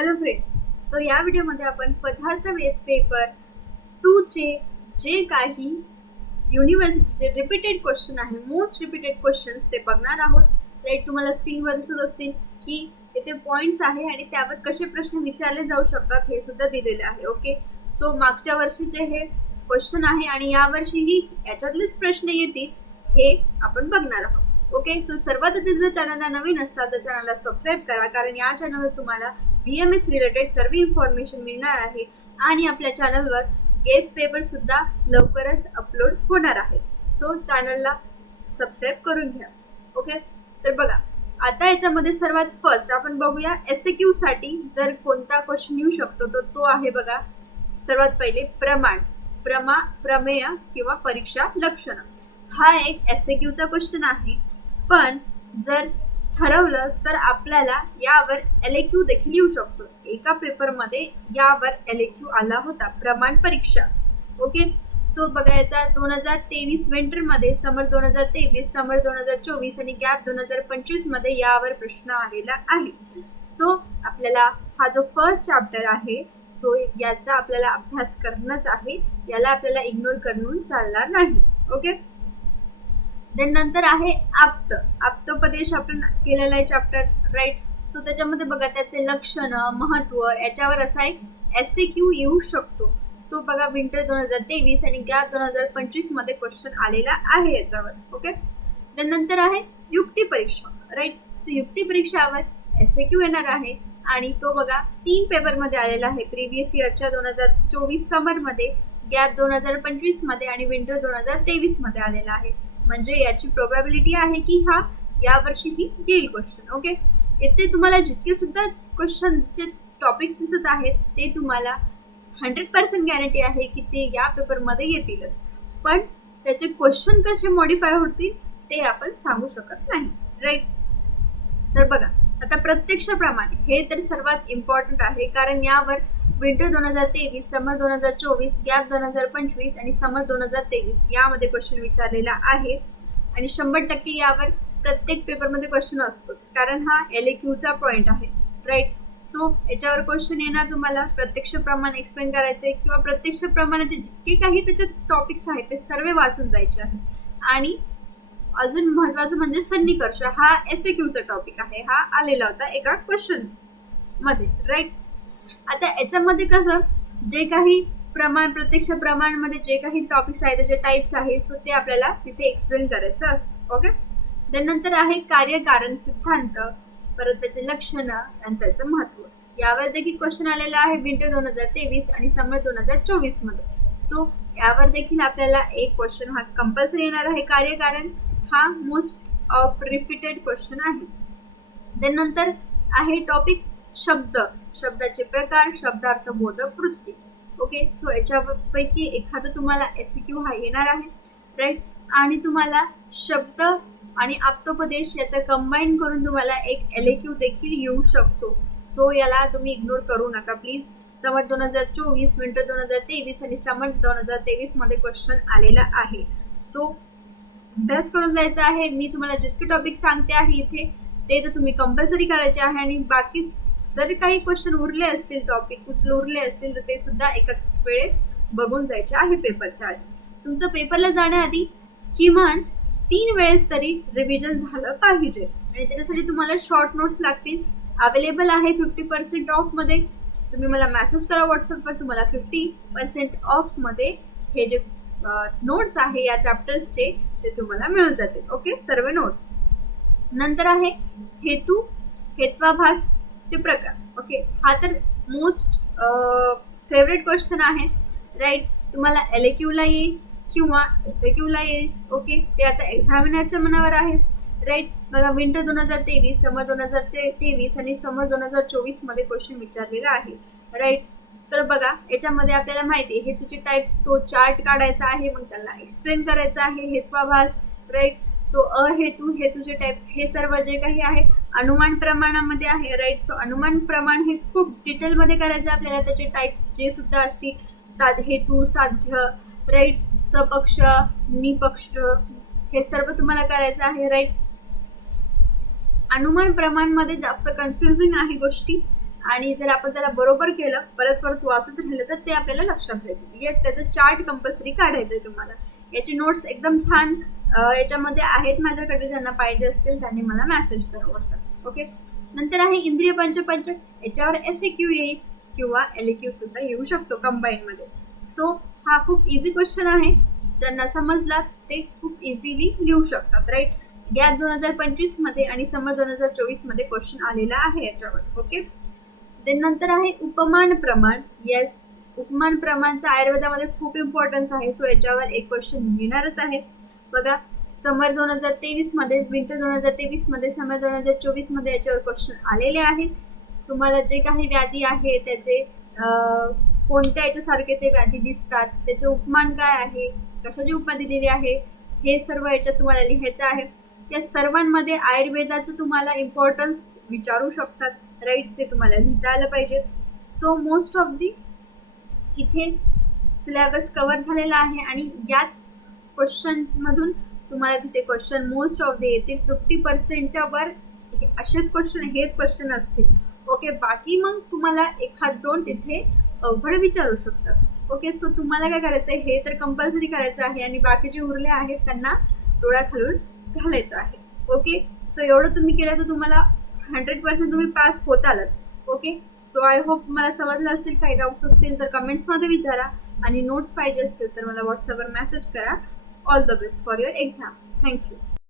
Hello friends, so या व्हिडिओमध्ये आपण पदार्थ पेपर 2चे जे काही युनिव्हर्सिटीचे रिपीटेड क्वेश्चन आहे, मोस्ट रिपीटेड क्वेश्चन्स ते बघणार आहोत. राईट, तुम्हाला स्क्रीनवर दिसत असतील की इथे पॉईंट्स आहे आणि त्यावर कसे प्रश्न विचारले जाऊ शकतात हे सुद्धा दिलेले आहे. ओके, सो मागच्या वर्षीचे हे क्वेश्चन आहे आणि यावर्षीही याच्यातलेच प्रश्न येतील हे आपण बघणार आहोत. ओके, सो सर्वात आधी जर चॅनलला नवीन असतात तर चॅनलला सबस्क्राईब करा, कारण या चॅनलवर तुम्हाला BMS रिलेटेड सर्व इन्फॉर्मेशन मिळणार आहे आणि आपल्या चॅनलवर गेस्ट पेपर सुद्धा लवकरच अपलोड होणार आहे. सो चॅनलला सबस्क्राईब करून घ्या. ओके, तर बघा आता याच्यामध्ये सर्वात फर्स्ट आपण बघूया SAQ साठी जर कोणता क्वेश्चन येऊ शकतो तर तो आहे बघा सर्वात पहिले प्रमेय किंवा परीक्षा लक्षण. हा एक SAQ चा क्वेश्चन आहे, पण जर ठरवलंच तर आपल्याला यावर LAQ देखील येऊ शकतो. एका पेपरमध्ये यावर LAQ आला होता, प्रमाण परीक्षा. ओके, सो बघायचा 2023 विंटरमध्ये, समर 2023, समर 2024 आणि गॅप 2025 मध्ये यावर प्रश्न आलेला आहे. सो आपल्याला हा जो फर्स्ट चॅप्टर आहे सो याचा आपल्याला अभ्यास करणंच आहे, याला आपल्याला इग्नोर करून चालणार नाही. ओके, देन नंतर आहे आप्तोपदेश आपण केलेला आहे चॅप्टर. राईट, सो त्याच्यामध्ये बघा त्याचे लक्षण, महत्व याच्यावर असा एक SAQ येऊ शकतो. सो बघा विंटर 2023 आणि गॅप 2025 मध्ये क्वेश्चन आलेला आहे याच्यावर. ओके, देन नंतर आहे युक्ती परीक्षा. राईट, सो युक्ती परीक्षावर SAQ येणार आहे आणि तो बघा 3 पेपरमध्ये आलेला आहे. प्रिव्हियस इयरच्या 2024 समरमध्ये, गॅप 2025 मध्ये आणि विंटर 2023 मध्ये आलेला आहे. म्हणजे याची प्रोबॅबिलिटी आहे की हा यावर्षीही येईल क्वेश्चन. ओके, इथे तुम्हाला जितके सुद्धा क्वेश्चनचे टॉपिक्स दिसत आहेत ते तुम्हाला 100% गॅरंटी आहे की ते या पेपरमध्ये येतीलच, पण त्याचे क्वेश्चन कसे मॉडिफाय होतील ते आपण सांगू शकत नाही. राईट, तर बघा आता प्रत्यक्ष प्रमाण हे तर सर्वात इम्पॉर्टंट आहे, कारण यावर विंटर 2023, समर 2024, गॅप 2025 आणि समर 2023 यामध्ये क्वेश्चन विचारलेला आहे आणि 100% यावर प्रत्येक पेपरमध्ये क्वेश्चन असतोच, कारण हा LAQचा पॉईंट आहे. राईट, सो याच्यावर क्वेश्चन येणार, तुम्हाला प्रत्यक्ष प्रमाण एक्सप्लेन करायचे किंवा प्रत्यक्ष प्रमाणाचे जितके काही त्याच्यात टॉपिक्स आहेत ते सर्व वाचून जायचे आहे. आणि अजून महत्त्वाचं म्हणजे सन्निकर्ष, हा SAQचा टॉपिक आहे, हा आलेला होता एका क्वेश्चन मध्ये. राईट, आता याच्यामध्ये कसं जे काही प्रत्यक्ष प्रमाणमध्ये जे काही टॉपिक्स आहेत त्याचे टाईप्स आहेत सो ते आपल्याला तिथे एक्सप्लेन करायचं असतं. ओके, त्यानंतर आहे कार्यकारण सिद्धांत, परत त्याचे लक्षण आणि त्याचं महत्त्व. यावर देखील क्वेश्चन आलेला आहे विंटर 2023 आणि समर 2024 मध्ये. सो यावर देखील आपल्याला एक क्वेश्चन हा कंपल्सरी येणार आहे. कार्यकारण हा मोस्ट ऑफ रिपीटेड क्वेश्चन आहे. त्यानंतर आहे टॉपिक शब्दाचे प्रकार, शब्दार्थबोधक वृत्ती. ओके, सो याच्यापैकी एखादं तुम्हाला SAQ हा येणार आहे. राईट, आणि तुम्हाला शब्द आणि आप्तोपदेश याचा कंबाईन करून तुम्हाला एक LAQ देखील येऊ शकतो. सो याला तुम्ही इग्नोर करू नका प्लीज. समर 2024, विंटर 2023 आणि समर 2023 मध्ये क्वेश्चन आलेला आहे. सो अभ्यास करून जायचा आहे. मी तुम्हाला जितके टॉपिक सांगते आहे इथे ते तर तुम्ही कंपल्सरी करायचे आहे आणि बाकी जर काही क्वेश्चन उरले असतील, टॉपिक उरले असतील तर ते सुद्धा एका वेळेस बघून जायचे आहे पेपरच्या आधी. तुमचं पेपरला जाण्याआधी किमान 3 वेळेस तरी रिव्हिजन झालं पाहिजे आणि त्याच्यासाठी तुम्हाला शॉर्ट नोट्स लागतील. अवेलेबल आहे 50% ऑफमध्ये. तुम्ही मला मेसेज करा व्हॉट्सअपवर, तुम्हाला 50% ऑफमध्ये हे जे नोट्स आहे या चॅप्टर्सचे ते तुम्हाला मिळून जातील. ओके, सर्व नोट्स. नंतर आहे हेत्वाभासचे प्रकार. ओके, हा तर मोस्ट फेवरेट क्वेश्चन आहे. राईट, तुम्हाला LAQला येईल किंवा SAQला येईल. ओके, ते आता एक्झामिनरच्या मनावर आहे. राईट, बघा विंटर 2023, समर 2023 आणि समर 2024 मध्ये क्वेश्चन विचारलेला आहे. राईट, तर बघा याच्यामध्ये आपल्याला माहिती आहे हेतूचे टाईप्स, तो चार्ट काढायचा आहे, मग त्याला एक्सप्लेन करायचा आहे हेत्वाभास. राईट, सो हेतूचे टाईप्स हे सर्व जे काही आहे अनुमान प्रमाणामध्ये आहे. राईट, सो अनुमान प्रमाण हे खूप डिटेलमध्ये करायचं आपल्याला. त्याचे टाईप्स जे सुद्धा असतील, हेतू, साध्य, राईट, सपक्ष, निपक्ष हे सर्व तुम्हाला करायचं आहे. राईट, अनुमान प्रमाणमध्ये जास्त कन्फ्युजिंग आहे गोष्टी. आणि जर आपण त्याला बरोबर केलं, परत परत वाचत राहिलं, तर ते आपल्याला लक्षात राहतील. त्याचं चार्ट कंपल्सरी काढायचं आहे तुम्हाला. याची नोट्स एकदम छान याच्यामध्ये आहेत माझ्याकडे. ज्यांना पाहिजे असतील त्यांनी मला मेसेज करा व्हॉट्सअप. ओके. नंतर आहे इंद्रिय पंचपंचक. याच्यावर SAQ येईल किंवा LAQ सुद्धा येऊ शकतो कंबाईनमध्ये. सो हा खूप इझी क्वेश्चन आहे. ज्यांना समजला ते खूप इझिली लिहू शकतात. राईट. गॅप 2025 मध्ये आणि समर 2024 मध्ये क्वेश्चन आलेला आहे याच्यावर. ओके. देन नंतर आहे उपमान प्रमाण. येस, उपमान प्रमाणचा आयुर्वेदामध्ये खूप इम्पॉर्टन्स आहे. सो याच्यावर एक क्वेश्चन येणारच आहे. बघा, समर 2023 मध्ये, विंटर 2023 मध्ये, समर 2024 मध्ये याच्यावर क्वेश्चन आलेले आहेत. तुम्हाला जे काही व्याधी आहे त्याचे कोणत्या याच्यासारखे ते व्याधी दिसतात, त्याचे उपमान काय आहे, कशाची उपमा दिलेली आहे, हे सर्व याच्यात तुम्हाला लिहायचं आहे. या सर्वांमध्ये आयुर्वेदाचं तुम्हाला इम्पॉर्टन्स विचारू शकतात. राईट. ते तुम्हाला लिहिता आलं पाहिजे. सो मोस्ट ऑफ दी इथे सिलेबस कव्हर झालेला आहे आणि याच क्वेश्चनमधून तुम्हाला तिथे क्वेश्चन मोस्ट ऑफ दी येतील. 50%च्या वर असेच क्वेश्चन, हेच क्वेश्चन असतील. ओके. बाकी मग तुम्हाला एखाद दोन तिथे अवघड विचारू शकतात. ओके. सो तुम्हाला काय करायचं आहे, हे तर कंपल्सरी करायचं आहे आणि बाकी जे उरले आहेत त्यांना डोळ्या खालून घालायचं आहे. ओके. सो एवढं तुम्ही केलं तर तुम्हाला 100% तुम्ही पास होतालच. ओके. सो आय होप मला समजलं असतील. काही डाऊट्स असतील तर कमेंट्समध्ये विचारा आणि नोट्स पाहिजे असतील तर मला व्हॉट्सअपवर मेसेज करा. All the best for your exam. Thank you.